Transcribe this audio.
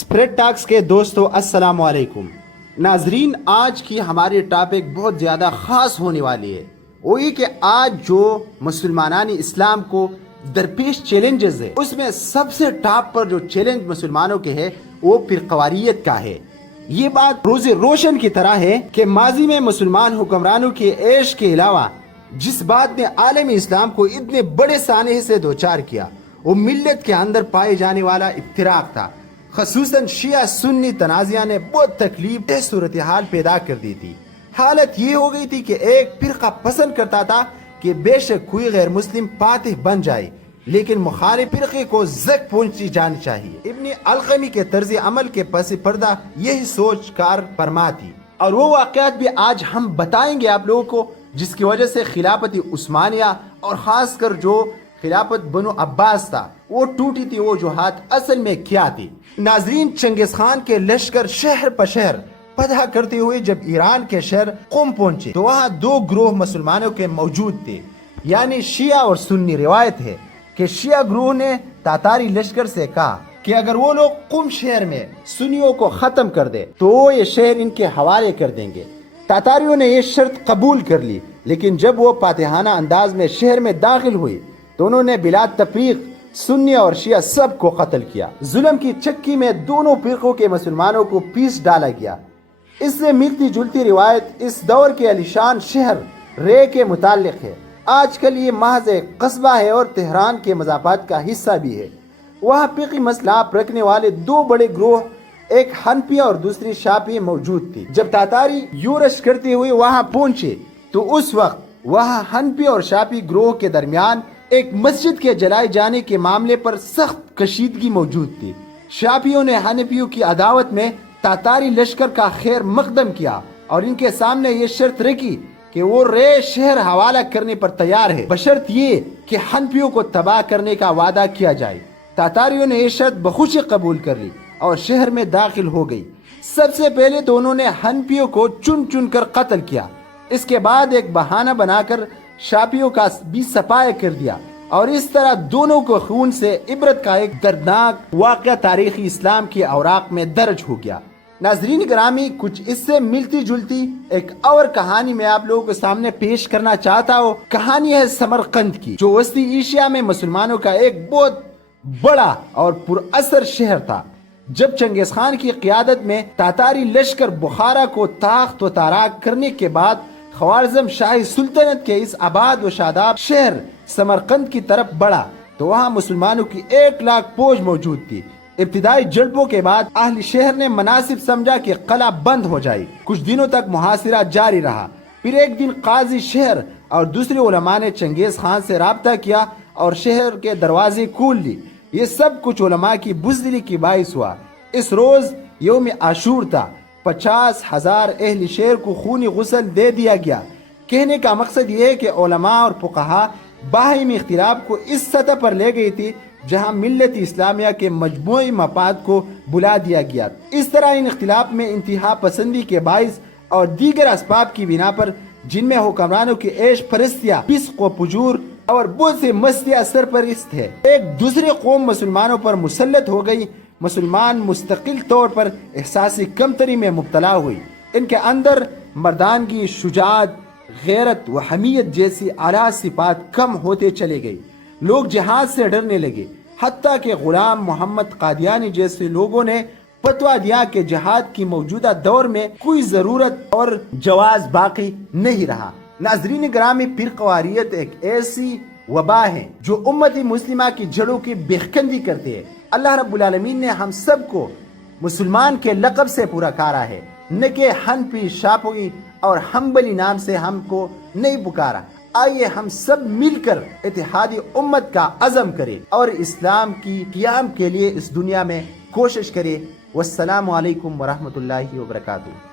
Spread talks के दोस्तों अस्सलाम वालेकुम। नाजरीन, आज की हमारी टॉपिक बहुत ज़्यादा ख़ास होने वाली है। वही कि आज जो मुसलमानानी इस्लाम को दरपेश चैलेंजेस है, उसमें सबसे टॉप पर जो चैलेंज मुसलमानों के है वो फिरकवारियत का है। ये बात रोज़े रोशन की तरह है कि माजी में मुसलमान हुक्मरानों के ऐश के अलावा जिस बात ने आलमी इस्लाम को इतने बड़े सानहे से दो चार किया, वो मिल्लत के अंदर पाए जाने वाला इफ्तिराक था। खसूसन शिया सुन्नी तनाज़िया ने बहुत तकलीफ दह सूरत हाल पैदा कर दी थी। हालत ये हो गई थी कि एक फिरका पसंद करता था कि बेशक कोई गैर मुस्लिम फातिह बन जाए, लेकिन मुखालिफ फिरके को ज़क पहुंची जानी चाहिए। इब्न अलक़मी के तर्ज अमल के पस पर्दा यही सोच कार फरमा थी, और वो वाक़यात भी आज हम बताएंगे आप लोगों को, जिसकी वजह से खिलाफत उस्मानिया और ख़ासकर जो खिलाफत बनु अब्बास था वो टूटी थी। वो जुहाद असल में क्या थी? नाजरीन, चंगेज खान के लश्कर शहर पर शहर फतह करते हुए जब ईरान के शहर क़ुम पहुंचे तो वहाँ दो ग्रोह मुसलमानों के मौजूद थे, यानी शिया और सुन्नी। रिवायत है कि शिया ग्रोह ने तातारी लश्कर से कहा कि अगर वो लोग क़ुम शहर में सुन्नियों को खत्म कर दे तो वो ये शहर इनके हवाले कर देंगे। तातारियों ने ये शर्त कबूल कर ली, लेकिन जब वो फातिहाना अंदाज में शहर में दाखिल हुई तो उन्होंने बिला तफरीक सुन्नी और शिया सब को कत्ल किया। जुल्म की चक्की में दोनों फिरकों के मुसलमानों को पीस डाला गया। इससे मिलती जुलती रिवायत इस दौर के अलीशान शहर रे के मुतालिक है। आजकल ये महज एक कस्बा है और तेहरान के मज़ाफ़ात का हिस्सा भी है। वहाँ फ़िक़ी मसलाब रखने वाले दो बड़े ग्रोह, एक हनफिया और दूसरी शाफी मौजूद थी। जब तातारी यूरश करते हुए वहाँ पहुंचे तो उस वक्त वहाँ हनफी और शाफी ग्रोह के दरमियान एक मस्जिद के जलाए जाने के मामले पर सख्त कशीदगी मौजूद थी। शाफियों ने हनफियों की अदावत में तातारी लश्कर का खैर मकदम किया और इनके सामने ये शर्त रखी कि वो रे शहर हवाला करने पर तैयार है, बशर्त ये कि हनफियों को तबाह करने का वादा किया जाए। तातारियों ने ये शर्त बखुशी कबूल कर ली और शहर में दाखिल हो गई। सबसे पहले तो उन्होंने हनफियों को चुन चुन कर कत्ल किया। इसके बाद एक बहाना बनाकर शाफियों का भी सफाया कर दिया और इस तरह दोनों को खून से इबरत का एक दर्दनाक वाक़या तारीख़ी इस्लाम के औराक में दर्ज हो गया। नाजरीन ग्रामी, कुछ इससे मिलती जुलती एक और कहानी मैं आप लोगों के सामने पेश करना चाहता हूँ। कहानी है समरकंद की, जो वस्ती एशिया में मुसलमानों का एक बहुत बड़ा और पुरअसर शहर था। जब चंगेज खान की क़ियादत में तातारी लश्कर बुखारा को ताख्त व ताराक करने के बाद ख्वारिज़म शाही सुल्तानत के इस आबाद व शादाब शहर समरकंद की तरफ बढ़ा तो वहाँ मुसलमानों की 1 लाख फौज मौजूद थी। इब्तिदाई झड़पों के बाद अहल शहर ने मुनासिब समझा कि कला बंद हो जाए। कुछ दिनों तक मुहासिरा जारी रहा। फिर एक दिन काजी शहर और दूसरे उलमा ने चंगेज खान से राब्ता किया और शहर के दरवाजे खोल ली। ये सब कुछ उलमा की बुज़दिली की बाइस हुआ। इस रोज यौम आशूर था। 50,000 अहल शहर को खूनी गुस्ल दे दिया गया। कहने का मकसद ये है कि उलमा और फुक़हा बाहिमी इख्तिलाफ को इस सतह पर ले गई थी जहाँ मिल्लत इस्लामिया के मजमूई मफाद को बुला दिया गया। इस तरह इन इख्तिलाफ में इंतहा पसंदी के बाइस और दीगर असबाब की बिना पर, जिनमें हुक्मरानों की ऐश परस्तियाँ, फिस्क व फुजूर और बहुत से मस्तियाँ सरपरस्त है, एक दूसरे कौम मुसलमानों पर मुसल्लत हो गई। मुसलमान मुस्तकिल तौर पर एहसासी कमतरी में मुब्तला हुई। इनके अंदर मर्दानगी, शुजाअत, गैरत व हमीयत जैसी आला सिफात कम होते चले गई। लोग जिहाद से डरने लगे। हत्ता कि गुलाम मोहम्मद कादियानी जैसे लोगों ने फतवा दिया कि जिहाद की मौजूदा दौर में कोई ज़रूरत और जवाज बाकी नहीं रहा। नाजरीन ग्रामी, फिरकवारियत एक ऐसी वबा है जो उम्मती मुस्लिमा की जड़ों की बेखंदी करते हैं। अल्लाह रब्बुल आलमीन ने हम सब को मुसलमान के लक़ब से पूरा कारा है, न कि हनफी, शाफी और हम्बली नाम से हमको नहीं पुकारा। आइए हम सब मिलकर इत्तेहादी उम्मत का अज़म करें और इस्लाम की क़ियाम के लिए इस दुनिया में कोशिश करें। वस्सलामु अलैकुम व रहमतुल्लाहि व बरकातुहू।